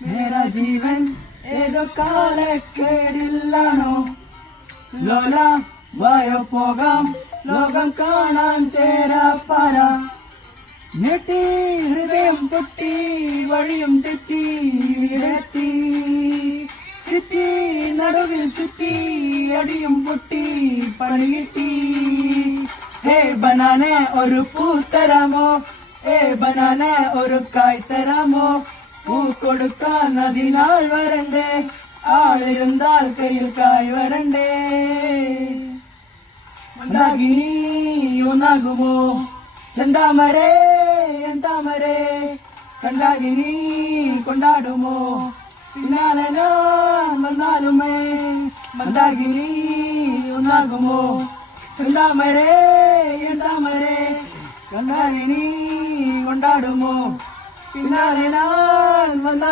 മേരാ ജീവൻ ഏതോ കാലക്കേടില്ലാണോ ലോല വായോ പോകാം ലോകം കാണാൻ തേരാ പാര ഞെട്ടി ഹൃദയം പൊട്ടി വഴിയും തെറ്റി ഇടത്തി ചുറ്റി നടുവിൽ ചുറ്റി അടിയും പൊട്ടി പണികിട്ടി ഹേ ബനാനെ ഒരു പൂ തരാമോ ഹേ ബനാനെ ഒരു കായ് തരാമോ പൂ കൊടുക്കാൻ അതിനാൾ വരണ്ടേ ആളിരുന്നാൽ കയ്യിൽ കായ് വരണ്ടേ മന്ദാകിനി ഒന്നാകുമോ ചെന്താമരേ എന്താമരേ കണ്ടാകിനി കൊണ്ടാടുമോ പിന്നാലെ ഞാൻ വന്നാലുമേ മന്ദാകിനി ഒന്നാകുമോ ചെന്താമരേ എന്താമരേ കണ്ടാകിനി കൊണ്ടാടുമോ പിന്നാലെ ഞാൻ വന്നാലും